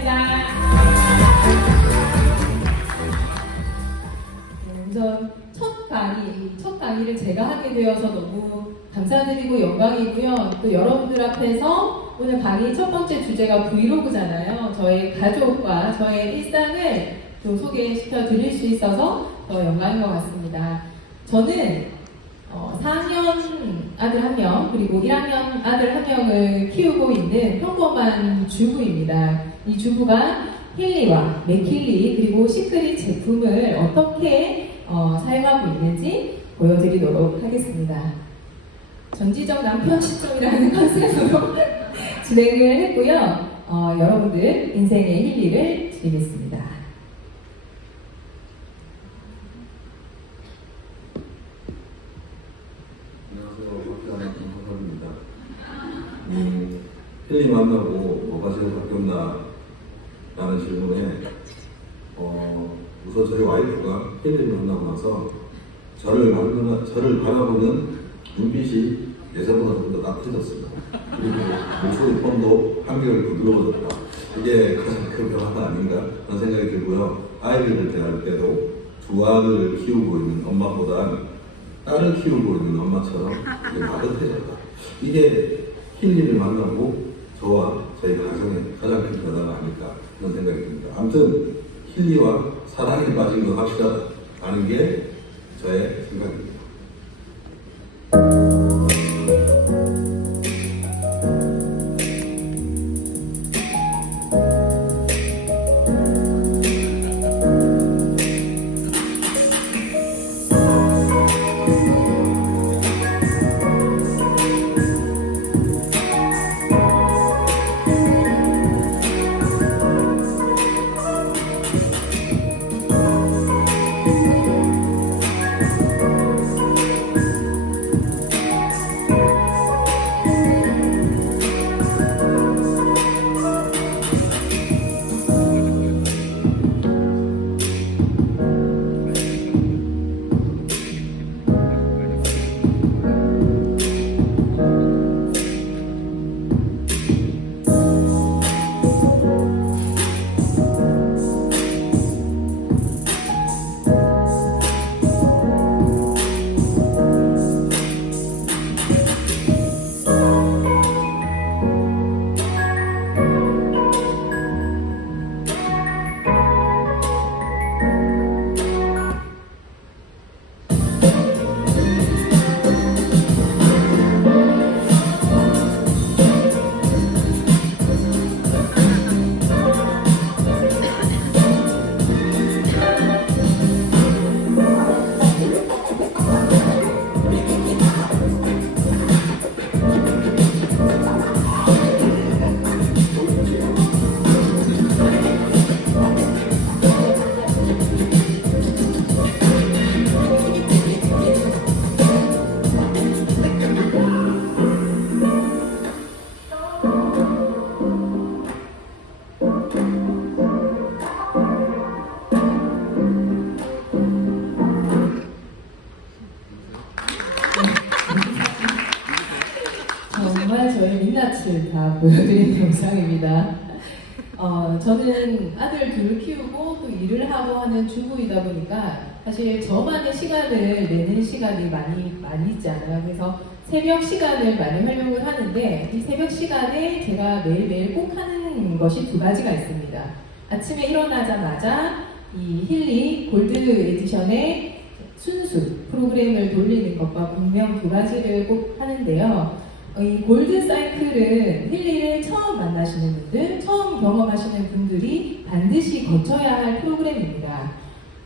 감사합니다. 우선 첫 강의를 제가 하게 되어서 너무 감사드리고 영광이고요. 또 여러분들 앞에서 오늘 강의 첫 번째 주제가 브이로그잖아요. 저의 가족과 저의 일상을 좀 소개시켜 드릴 수 있어서 더 영광인 것 같습니다. 저는 4학년 아들 1명 그리고 1학년 아들 1명을 키우고 있는 평범한 주부입니다. 이 주부가 힐리와 맥힐리 그리고 시크릿 제품을 어떻게 사용하고 있는지 보여드리도록 하겠습니다. 전지적 남편 시점이라는 컨셉으로 진행을 했고요. 여러분들 인생의 힐리를 드리겠습니다. 안녕하세요. 박현아입니다. 힐리 만나고 뭐가 제일 바뀌었나 라는 질문에 우선 저희 와이프가 힐리를 만나고 나서 저를 바라보는 눈빛이 예전보다 좀 더 따뜻해졌습니다. 그리고 목소리 톤도 한결 부드러워졌다. 이게 가장 큰 변화가 아닌가 그런 생각이 들고요. 아이들을 대할 때도 두 아들을 키우고 있는 엄마보다 딸을 키우고 있는 엄마처럼 이게 따뜻해졌다. 이게 힐리를 만나고 저와 저희 가정의 가장 큰 변화가 아닐까 그런 생각이 듭니다. 아무튼 힐리와 사랑에 빠진 거 합시다라는 게 저의 생각입니다. 정말 저의 민낯을 다 보여드린 영상입니다. 저는 아들 둘을 키우고 또 일을 하고 하는 주부이다 보니까 사실 저만의 시간을 내는 시간이 많이 있지 않아요. 그래서 새벽 시간을 많이 활용을 하는데 이 새벽 시간에 제가 매일매일 꼭 하는 것이 두 가지가 있습니다. 아침에 일어나자마자 이 힐리 골드 에디션의 순수 프로그램을 돌리는 것과 공명 두 가지를 꼭 하는데요. 이 골드 사이클은 힐리를 처음 만나시는 분들, 처음 경험하시는 분들이 반드시 거쳐야 할 프로그램입니다.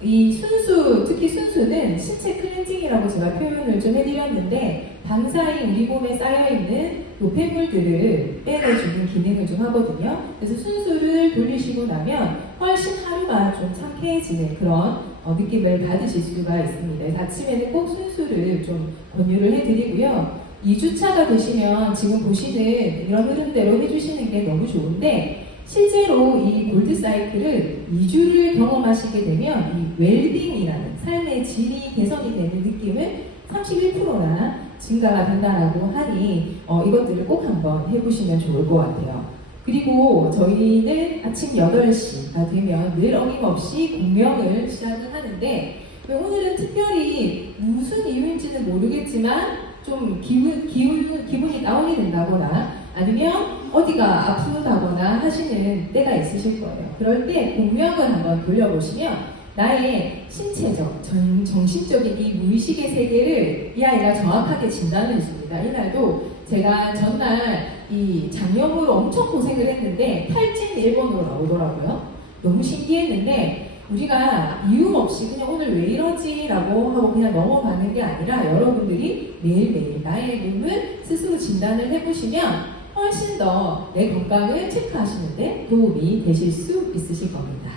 이 순수, 특히 순수는 신체 클렌징이라고 제가 표현을 좀 해드렸는데 밤사이 우리 몸에 쌓여있는 노폐물들을 빼내주는 기능을 좀 하거든요. 그래서 순수를 돌리시고 나면 훨씬 하루가 좀 상쾌해지는 그런 느낌을 받으실 수가 있습니다. 아침에는 꼭 순수를 좀 권유를 해드리고요. 2주차가 되시면 지금 보시는 이런 흐름대로 해주시는 게 너무 좋은데 실제로 이 골드 사이클을 2주를 경험하시게 되면 이 웰빙이라는 삶의 질이 개선이 되는 느낌을 31%나 증가가 된다라고 하니 이것들을 꼭 한번 해보시면 좋을 것 같아요. 그리고 저희는 아침 8시가 되면 늘 어김없이 공명을 시작을 하는데 오늘은 특별히 무슨 이유인지는 모르겠지만 좀 기분이 다운이 된다거나 아니면 어디가 아프다거나 하시는 때가 있으실 거예요. 그럴 때 공명을 한번 돌려보시면 나의 신체적, 정신적인 이 무의식의 세계를 이 아이가 정확하게 진단을 해줍니다. 이날도 제가 전날 이 장염으로 엄청 고생을 했는데 탈진 1번으로 나오더라고요. 너무 신기했는데 우리가 이유 없이 그냥 오늘 왜 이러지? 라고 하고 그냥 넘어가는 게 아니라 여러분들이 매일매일 나의 몸을 스스로 진단을 해보시면 훨씬 더 내 건강을 체크하시는데 도움이 되실 수 있으실 겁니다.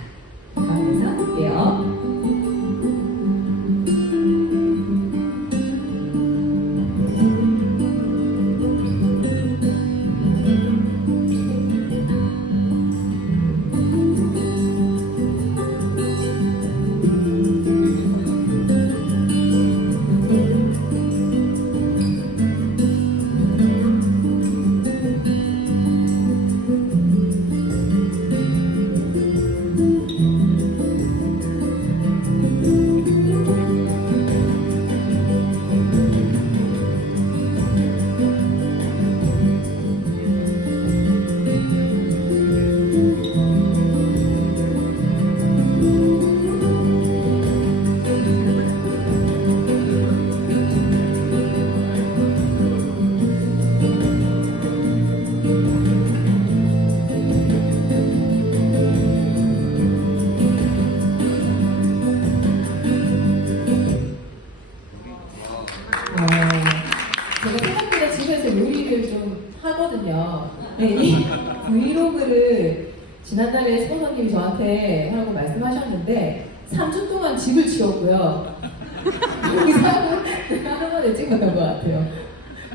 다음 영상 볼게요. 제가 생각보다 집에서 요리를 좀 하거든요. 네, 이 브이로그를 지난달에 스폰서님이 저한테 하라고 말씀하셨는데 3주 동안 집을 치웠고요. 영상을 한 번에 찍어놓은 것 같아요.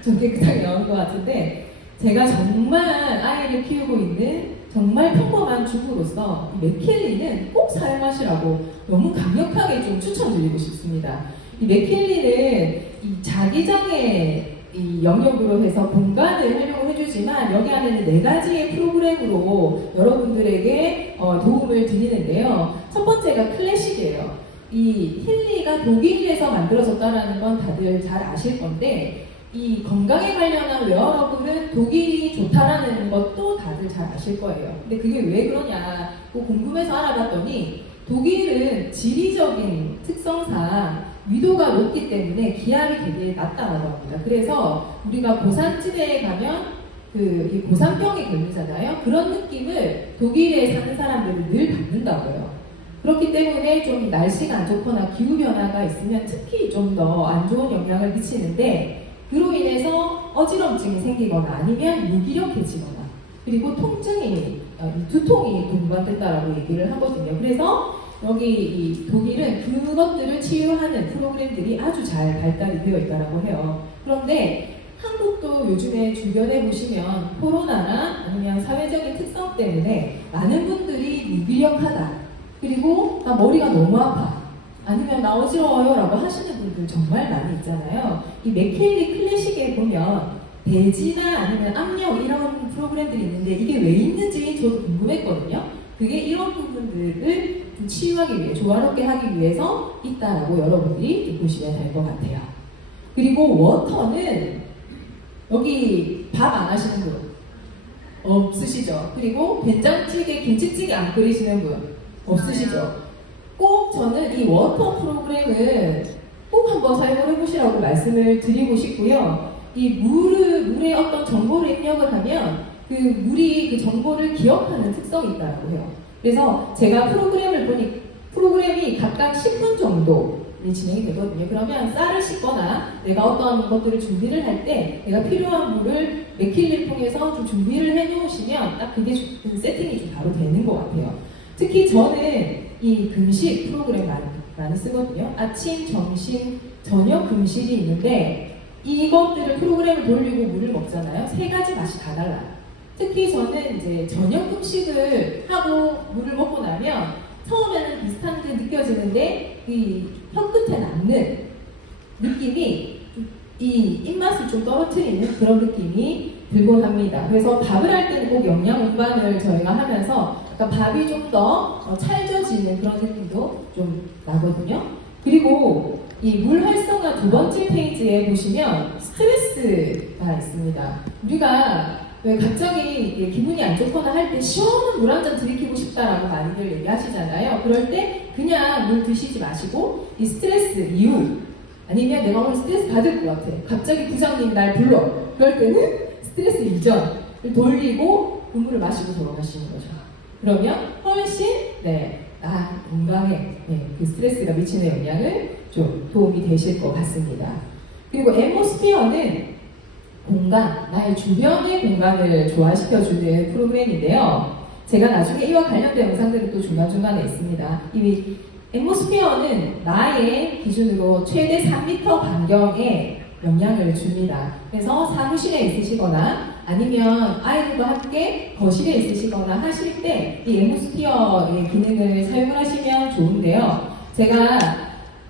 좀 깨끗하게 나온 것 같은데 제가 정말 아이를 키우고 있는 정말 평범한 주부로서 이 맥켈리는 꼭 사용하시라고 너무 강력하게 좀 추천드리고 싶습니다. 이 맥켈리는 이 자기장의 이 영역으로 해서 공간을 활용을 해주지만 여기 안에는 4가지의 프로그램으로 여러분들에게 도움을 드리는데요. 첫 번째가 클래식이에요. 이 힐리가 독일에서 만들어졌다는 건 다들 잘 아실 건데 이 건강에 관련한 웨어러블은 독일이 좋다라는 것도 다들 잘 아실 거예요. 근데 그게 왜 그러냐고 궁금해서 알아봤더니 독일은 지리적인 특성상 위도가 높기 때문에 기압이 되게 낮다고 합니다. 그래서 우리가 고산지대에 가면 이 고산병에 걸리잖아요. 그런 느낌을 독일에 사는 사람들은 늘 받는다고요. 그렇기 때문에 좀 날씨가 안 좋거나 기후변화가 있으면 특히 좀 더 안 좋은 영향을 미치는데 그로 인해서 어지럼증이 생기거나 아니면 무기력해지거나 그리고 통증이, 두통이 동반된다라고 얘기를 하거든요. 그래서 여기 이 독일은 그것들을 치유하는 프로그램들이 아주 잘 발달이 되어 있다고 해요. 그런데 한국도 요즘에 주변에 보시면 코로나나 아니면 사회적인 특성 때문에 많은 분들이 무기력하다. 그리고 나 머리가 너무 아파. 아니면 나 어지러워요 라고 하시는 분들 정말 많이 있잖아요. 이 맥켈리 클래식에 보면 대지나 아니면 압력 이런 프로그램들이 있는데 이게 왜 있는지 저도 궁금했거든요. 그게 이런 부분들을 좀 치유하기 위해 조화롭게 하기 위해서 있다라고 여러분들이 좀 보시면 될 것 같아요. 그리고 워터는 여기 밥 안 하시는 분 없으시죠? 그리고 된장찌개, 김치찌개 안 끓이시는 분 없으시죠? 꼭 저는 이 워터 프로그램을 꼭 한번 사용을 해보시라고 말씀을 드리고 싶고요. 이 물에 어떤 정보를 입력을 하면 그 물이 그 정보를 기억하는 특성이 있다고 해요. 그래서 제가 프로그램을 보니 프로그램이 각각 10분 정도 진행이 되거든요. 그러면 쌀을 씻거나 내가 어떤 것들을 준비를 할 때 내가 필요한 물을 맥킬리를 통해서 좀 준비를 해놓으시면 딱 그게 세팅이 좀 바로 되는 것 같아요. 특히 저는 이 금식 프로그램 많이 쓰거든요. 아침, 점심, 저녁 금식이 있는데 이것들을 프로그램을 돌리고 물을 먹잖아요. 3가지 맛이 다 달라요. 특히 저는 이제 저녁 금식을 하고 물을 먹고 나면 처음에는 비슷한 게 느껴지는데 이 혀끝에 남는 느낌이 이 입맛을 좀 떨어뜨리는 그런 느낌이 들곤 합니다. 그래서 밥을 할 때는 꼭 영양 운반을 저희가 하면서 그러니까 밥이 좀 더 찰져지는 그런 느낌도 좀 나거든요. 그리고 이 물 활성화 두 번째 페이지에 보시면 스트레스가 있습니다. 우리가 왜 갑자기 이게 기분이 안 좋거나 할 때 시원한 물 한 잔 들이키고 싶다라고 많이들 얘기하시잖아요. 그럴 때 그냥 물 드시지 마시고 이 스트레스 이후 아니면 내가 오늘 스트레스 받을 것 같아. 갑자기 부장님이 날 불러. 그럴 때는 스트레스 이전을 돌리고 물을 마시고 돌아가시는 거죠. 그러면 훨씬 건강에 그 스트레스가 미치는 영향을 좀 도움이 되실 것 같습니다. 그리고 앰모스피어는 공간, 나의 주변의 공간을 조화시켜주는 프로그램인데요. 제가 나중에 이와 관련된 영상들은 또 중간중간에 있습니다. 이 앰모스피어는 나의 기준으로 최대 3m 반경에 영향을 줍니다. 그래서 사무실에 있으시거나 아니면 아이들과 함께 거실에 있으시거나 하실 때 이 앰모스피어의 기능을 사용을 하시면 좋은데요. 제가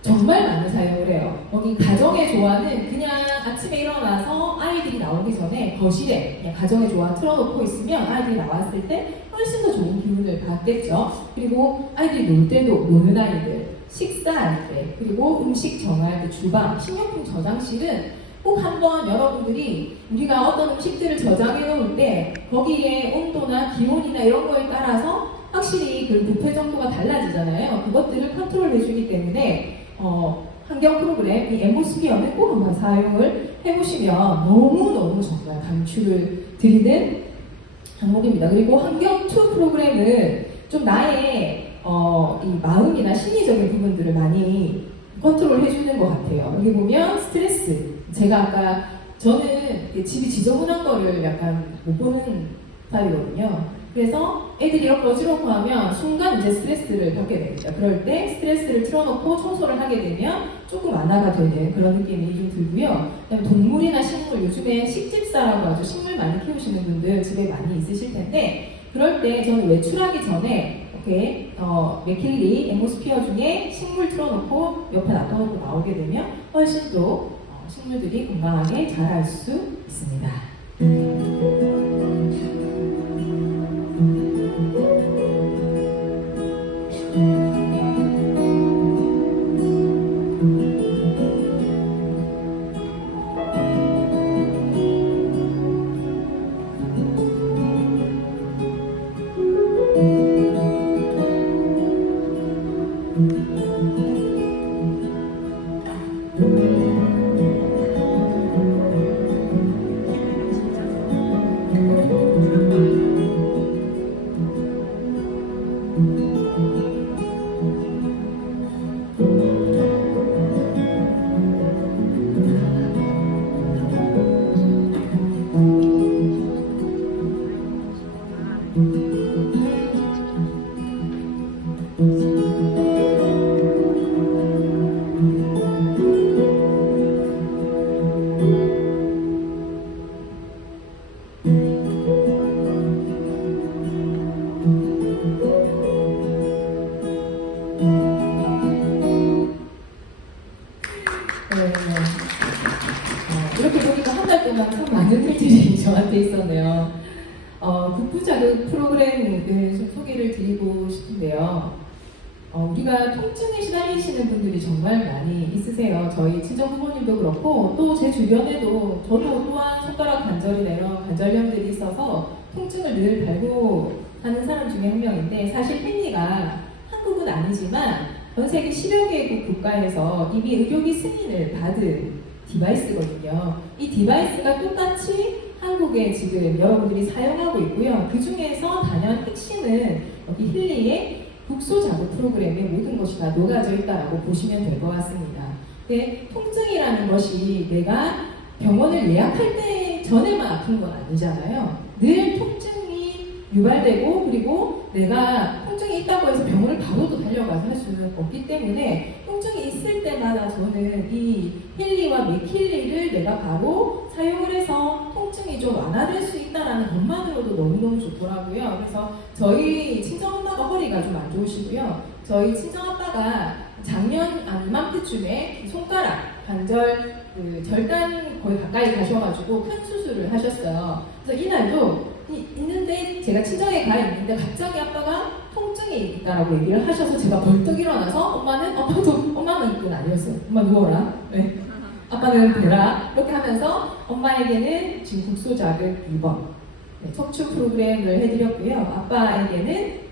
정말 많이 사용을 해요. 여기 가정의 조화는 그냥 아침에 일어나서 아이들이 나오기 전에 거실에 그냥 가정의 조화 틀어놓고 있으면 아이들이 나왔을 때 훨씬 더 좋은 기분을 받겠죠. 그리고 아이들이 놀 때도 노는 아이들, 식사할 때, 그리고 음식 정할 때 주방, 식료품 저장실은 꼭 한번 여러분들이 우리가 어떤 음식들을 저장해 놓을 때 거기에 온도나 기온이나 이런 거에 따라서 확실히 그 부패 정도가 달라지잖아요. 그것들을 컨트롤 해주기 때문에 환경 프로그램 이 앰모스피어는 꼭 한번 사용을 해보시면 너무너무 정말 강추를 드리는 항목입니다. 그리고 환경 2 프로그램은 좀 나의 이 마음이나 심리적인 부분들을 많이 컨트롤 해주는 것 같아요. 여기 보면 스트레스, 제가 아까 저는 집이 지저분한 거를 약간 못 보는 스타일이거든요. 그래서 애들이 이렇게 어지럽고 하면 순간 이제 스트레스를 받게 됩니다. 그럴 때 스트레스를 틀어놓고 청소를 하게 되면 조금 완화가 되는 그런 느낌이 좀 들고요. 그다음에 동물이나 식물, 요즘에 식집사라고 하죠. 식물 많이 키우시는 분들 집에 많이 있으실 텐데 그럴 때 저는 외출하기 전에 이렇게 맥킬리 앰모스피어 중에 식물 틀어놓고 옆에 놔둬놓고 나오게 되면 훨씬 더 식물들이 건강하게 자랄 수 있습니다. 이렇게 보니까 한 달 동안 참 많은 일들이 저한테 있었네요. 국부자극 프로그램을 좀 소개를 드리고 싶은데요. 우리가 통증에 시달리시는 분들이 정말 많이 있으세요. 저희 친정 부모님도 그렇고 또 제 주변에도 저도 또한 손가락 관절이나 이런 관절염들이 있어서 통증을 늘 발고하는 사람 중에 한 명인데 사실 핀니가 한국은 아니지만 전 세계 10여 개국 국가에서 이미 의료기 승인을 받은 디바이스거든요. 이 디바이스가 똑같이 한국에 지금 여러분들이 사용하고 있고요. 그 중에서 단연 핵심은 여기 힐리의 국소자극 프로그램의 모든 것이 다 녹아져 있다고 보시면 될 것 같습니다. 근데 통증이라는 것이 내가 병원을 예약할 때 전에만 아픈 건 아니잖아요. 늘 통증이 유발되고 그리고 내가 통증이 있다고 해서 병원을 바로도 달려가서 할 수는 없기 때문에 통증이 있을 때마다 저는 이 힐리와 맥힐리를 내가 바로 사용을 해서 통증이 좀 완화될 수 있다는 것만으로도 너무너무 좋더라고요. 그래서 저희 친정엄마가 허리가 좀 안 좋으시고요. 저희 친정아빠가 작년 이맘때쯤에 손가락 관절 절단 거의 가까이 가셔가지고 큰 수술을 하셨어요. 그래서 이날도 있는데 제가 친정에 가 있는데 갑자기 아빠가 통증이 있다라고 얘기를 하셔서 제가 벌떡 일어나서 엄마는 그건 아니었어요. 엄마 누워라. 네. 아빠는 되라. 이렇게 하면서 엄마에게는 지금 국소 자극 2번 척추 프로그램을 해드렸고요. 아빠에게는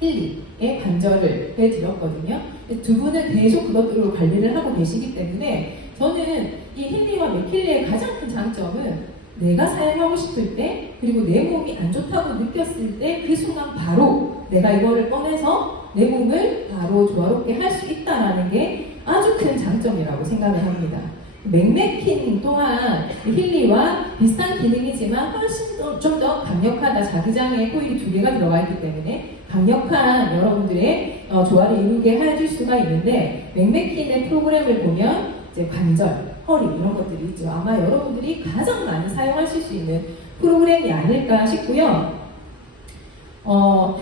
힐리의 관절을 해드렸거든요. 두 분은 계속 그것들로 관리를 하고 계시기 때문에 저는 이 힐리와 맥힐리의 가장 큰 장점은 내가 사용하고 싶을 때 그리고 내 몸이 안 좋다고 느꼈을 때 그 순간 바로 내가 이거를 꺼내서 내 몸을 바로 조화롭게 할 수 있다는 게 아주 큰 장점이라고 생각을 합니다. 맥메킨 또한 힐리와 비슷한 기능이지만 훨씬 좀 더 강력하다. 자기장에 코일이 2개가 들어가 있기 때문에 강력한 여러분들의 조화를 이루게 해줄 수가 있는데 맥메킨의 프로그램을 보면 이제 관절, 허리 이런 것들이 있죠. 아마 여러분들이 가장 많이 사용하실 수 있는 프로그램이 아닐까 싶고요.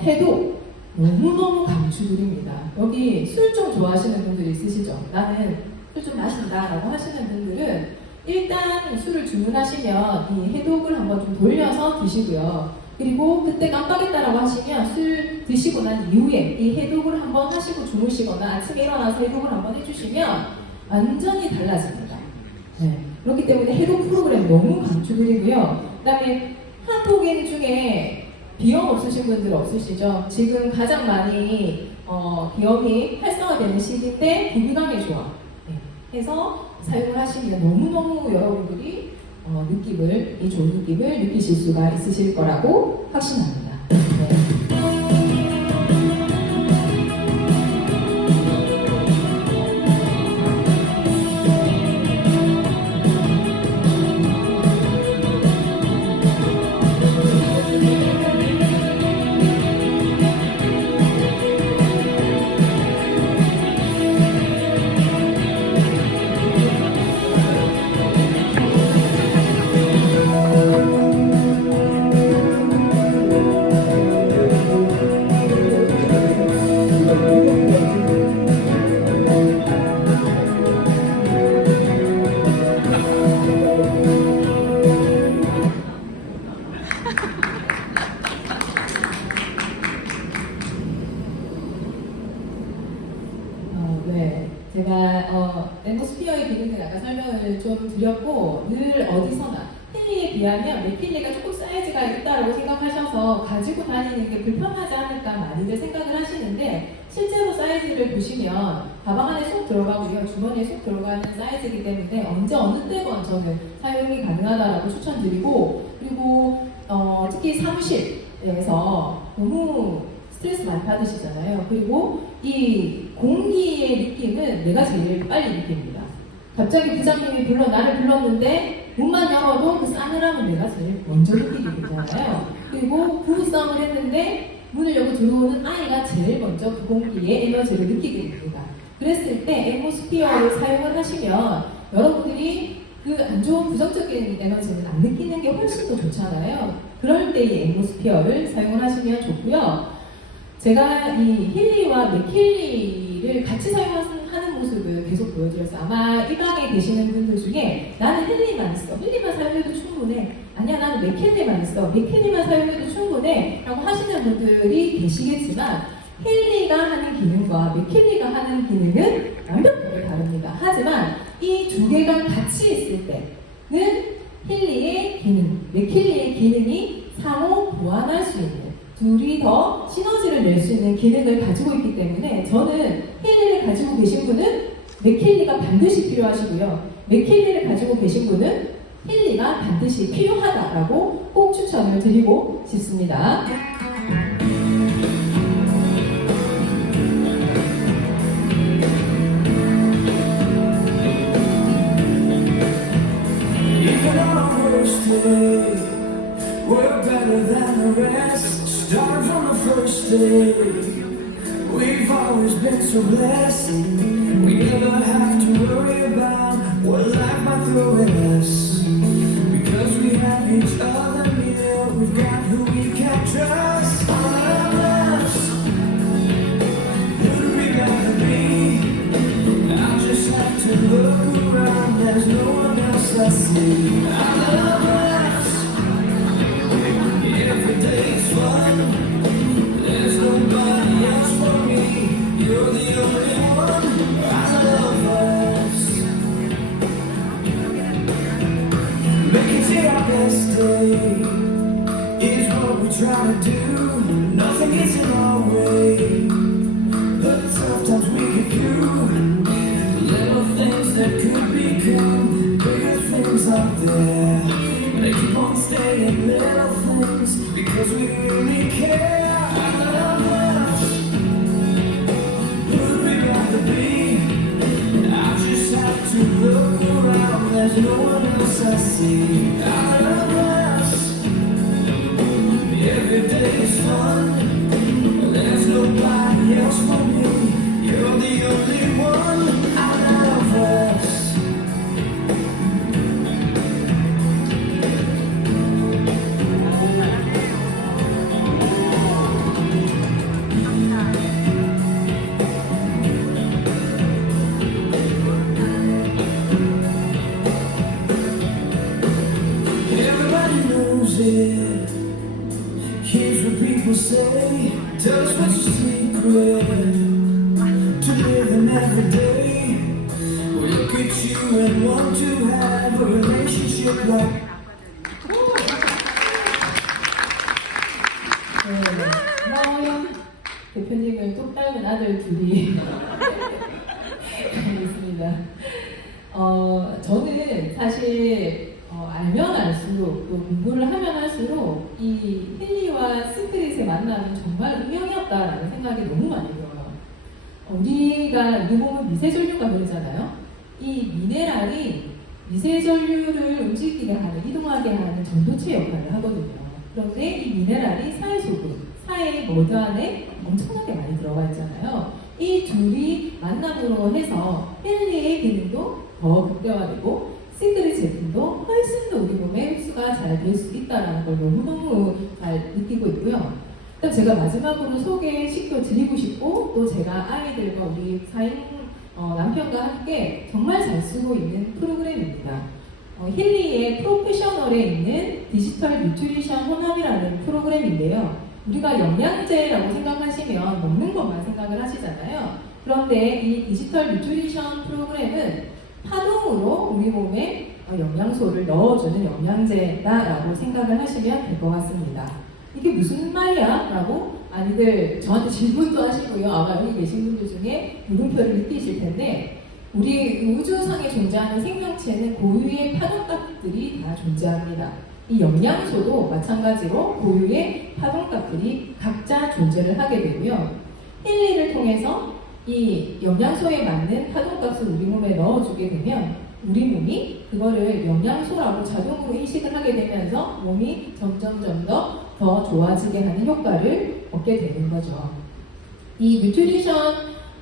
해도 너무너무 강추드립니다. 여기 술 좀 좋아하시는 분들이 있으시죠? 나는 술 좀 마신다라고 하시는 분들은 일단 술을 주문하시면 이 해독을 한번 좀 돌려서 드시고요. 그리고 그때 깜빡했다라고 하시면 술 드시고 난 이후에 이 해독을 한번 하시고 주무시거나 아침에 일어나서 해독을 한번 해주시면 완전히 달라집니다. 네. 그렇기 때문에 해독 프로그램 너무 강추드리고요. 그 다음에 한국인 중에 비염 없으신 분들 없으시죠? 지금 가장 많이 비염이 활성화되는 시기인데 구비강의 조화 해서 사용을 하시면 너무너무 여러분들이 이 좋은 느낌을 느끼실 수가 있으실 거라고 확신합니다. 네. 네, 제가 엠보스피어의 기능을 아까 설명을 좀 드렸고 늘 어디서나 힐리에 비하면 맥힐리가 조금 사이즈가 있다고 생각하셔서 가지고 다니는 게 불편하지 않을까 많이들 생각을 하시는데 실제로 사이즈를 보시면 가방 안에 쏙 들어가고요. 주머니에 쏙 들어가는 사이즈이기 때문에 언제 어느 때건 저는 사용이 가능하다라고 추천드리고 그리고 특히 사무실에서 너무 스트레스 많이 받으시잖아요. 그리고 이 공기의 느낌은 내가 제일 빨리 느낍니다. 갑자기 부장님이 나를 불렀는데 문만 열어도 그 싸늘함은 내가 제일 먼저 느끼게 되잖아요. 그리고 부부싸움을 했는데 문을 열고 들어오는 아이가 제일 먼저 그 공기의 에너지를 느끼게 됩니다. 그랬을 때 엠보스피어를 사용을 하시면 여러분들이 그 안 좋은 부정적인 에너지는 안 느끼는 게 훨씬 더 좋잖아요. 그럴 때 이 엠보스피어를 사용을 하시면 좋고요. 제가 이 힐리와 맥힐리를 같이 사용하는 모습을 계속 보여드렸어요. 아마 이 방에 계시는 분들 중에 나는 힐리만 써. 힐리만 사용해도 충분해. 아니야, 나는 맥힐리만 써. 맥힐리만 사용해도 충분해. 라고 하시는 분들이 계시겠지만 힐리가 하는 기능과 맥힐리가 하는 기능은 완벽하게 다릅니다. 하지만 이 두 개가 같이 있을 때는 힐리의 기능, 맥힐리의 기능이 상호 보완할 수 있는 둘이 더 시너지를 낼 수 있는 기능을 가지고 있기 때문에 저는 힐리를 가지고 계신 분은 맥힐리가 반드시 필요하시고요. 맥힐리를 가지고 계신 분은 힐리가 반드시 필요하다라고 꼭 추천을 드리고 싶습니다. Even on our worst day, we're better than the rest. Starting from the first day, we've always been so blessed. We never have to worry about what life might throw at us. Because we have each other near, we've got who we can trust. All of us, who do we gotta be? look around, there's no one else I see. I love us. Every day's fun. There's nobody else for me. You're the only one. I love us. Make it to our best day is what we try to do. Nothing gets in our way, but sometimes we get through. Little things that could become bigger things out there. They keep on staying little things because we really care. I love us. Who'd we rather be? I just have to look around. There's no one else I see. I love us. Every day is fun. There's nobody else for me. You're the only one. I love us. Everybody knows it. Here's what people say. Tell us what's your secret to living every day. We look at you and want to have a relationship like. 서영 대표님을 똑 닮은 아들 둘이 있습니다. 저는 사실 알면 알수록 또 공부를 하면 할수록 이 헨리와 시크릿의 만남은 정말 운명이었다라는 생각이 너무 많이 들어요. 우리 몸은 미세전류가 그러잖아요. 이 미네랄이 미세전류를 움직이게 하는, 이동하게 하는 전도체 역할을 하거든요. 그런데 이 미네랄이 사의 모드 안에 엄청나게 많이 들어가 있잖아요. 이 둘이 만남으로 해서 헨리의 기능도 더 극대화되고 시크릿 제품도 훨씬 더 우리 몸에 흡수가 잘 될 수 있다는 걸 너무너무 잘 느끼고 있고요. 그럼 제가 마지막으로 소개시켜 드리고 싶고 또 제가 아이들과 우리 남편과 함께 정말 잘 쓰고 있는 프로그램입니다. 힐리의 프로페셔널에 있는 디지털 뉴트리션 혼합이라는 프로그램인데요. 우리가 영양제라고 생각하시면 먹는 것만 생각을 하시잖아요. 그런데 이 디지털 뉴트리션 프로그램은 파동으로 우리 몸에 영양소를 넣어주는 영양제다라고 생각을 하시면 될 것 같습니다. 이게 무슨 말이야? 라고 많이들 저한테 질문도 하시고요. 아마 여기 계신 분들 중에 물음표를 느끼실 텐데 우리 우주상에 존재하는 생명체는 고유의 파동값들이 다 존재합니다. 이 영양소도 마찬가지로 고유의 파동값들이 각자 존재를 하게 되고요. 힐리를 통해서 이 영양소에 맞는 파동값을 우리 몸에 넣어주게 되면 우리 몸이 그거를 영양소라고 자동으로 인식을 하게 되면서 몸이 점점 더 좋아지게 하는 효과를 얻게 되는 거죠. 이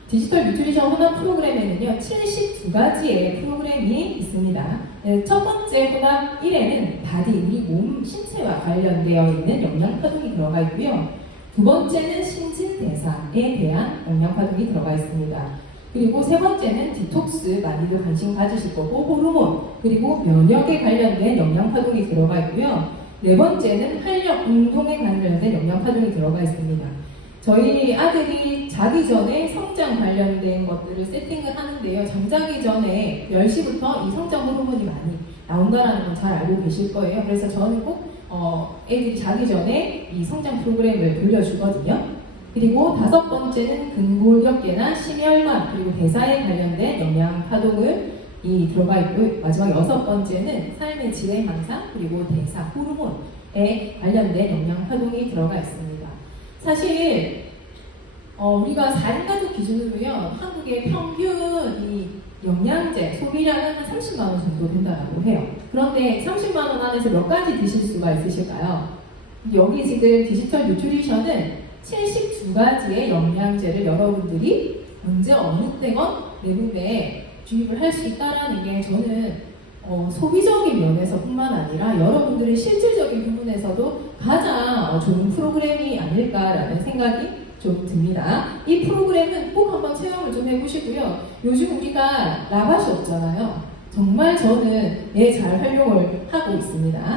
디지털 뉴트리션 혼합 프로그램에는요 72가지의 프로그램이 있습니다. 첫 번째 혼합 1에는 바디, 우리 몸 신체와 관련되어 있는 영양파동이 들어가 있고요. 두 번째는 신진대사에 대한 영양파동이 들어가 있습니다. 그리고 세 번째는 디톡스, 많이들 관심 가지실 거고 호르몬, 그리고 면역에 관련된 영양파동이 들어가 있고요. 네 번째는 활력, 운동에 관련된 영양파동이 들어가 있습니다. 저희 아들이 자기 전에 성장 관련된 것들을 세팅을 하는데요. 잠자기 전에 10시부터 이 성장 호르몬이 많이 나온다는 건 잘 알고 계실 거예요. 그래서 저는 꼭 애들이 자기 전에 이 성장 프로그램을 돌려주거든요. 그리고 다섯 번째는 근골격계나 심혈관 그리고 대사에 관련된 영양 파동을 들어가 있고 마지막 여섯 번째는 삶의 질의 향상 그리고 대사 호르몬에 관련된 영양 파동이 들어가 있습니다. 사실 우리가 4인 가족 기준으로요 한국의 평균 이 영양제 소비량은 한 30만 원 정도 된다고 해요. 그런데 30만 원 안에서 몇 가지 드실 수가 있으실까요? 여기 지금 디지털 뉴트리션은 72가지의 영양제를 여러분들이 언제 어느 때건 내 몸에 주입을 할 수 있다는 게 저는 소비적인 면에서뿐만 아니라 여러분들의 실질적인 부분에서도 가장 좋은 프로그램이 아닐까라는 생각이 좀 듭니다. 이 프로그램은 꼭 한번 체험을 좀 해보시고요. 요즘 우리가 라밭이 없잖아요. 정말 저는 잘 활용을 하고 있습니다.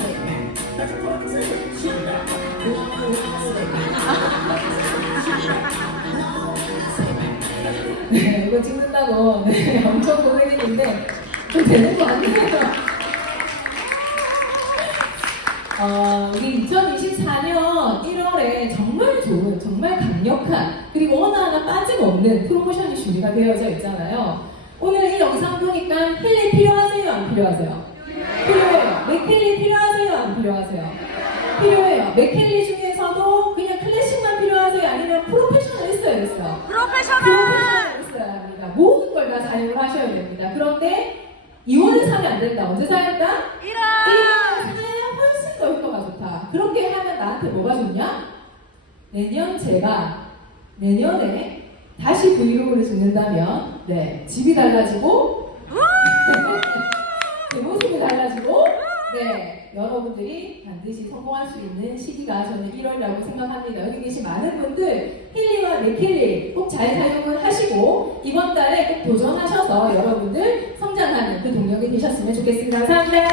네, 이거 찍는다고 엄청 고생했는데 좀 되는 거 아니에요? 우리 2024년 1월에 정말 좋은, 정말 강력한, 그리고 어느 하나 빠짐없는 프로모션이 준비가 되어져 있잖아요. 오늘 이 영상 보니까 힐리 필요하세요? 안 필요하세요? 필요해요. 맥힐리 필요하세요? 안 필요하세요? 필요해요. 맥힐리 중에서도 그냥 클래식만 필요하세요? 아니면 프로페셔널 있어야겠어요? 프로페셔널 있어야 합니다. 모든 걸 다 사용을 하셔야 됩니다. 그런데 2월에 사면 안 된다. 언제 사야 한다? 1월 사야 훨씬 더 효과가 좋다. 그렇게 하면 나한테 뭐가 좋냐? 내년에 다시 브이로그를 찍는다면 집이 달라지고 제 모습이 달라지고 여러분들이 반드시 성공할 수 있는 시기가 저는 1월이라고 생각합니다. 여기 계신 많은 분들 힐리와 맥힐리 꼭 잘 사용을 하시고 이번 달에 꼭 도전하셔서 여러분들 성장하는 그 동력이 되셨으면 좋겠습니다. 감사합니다.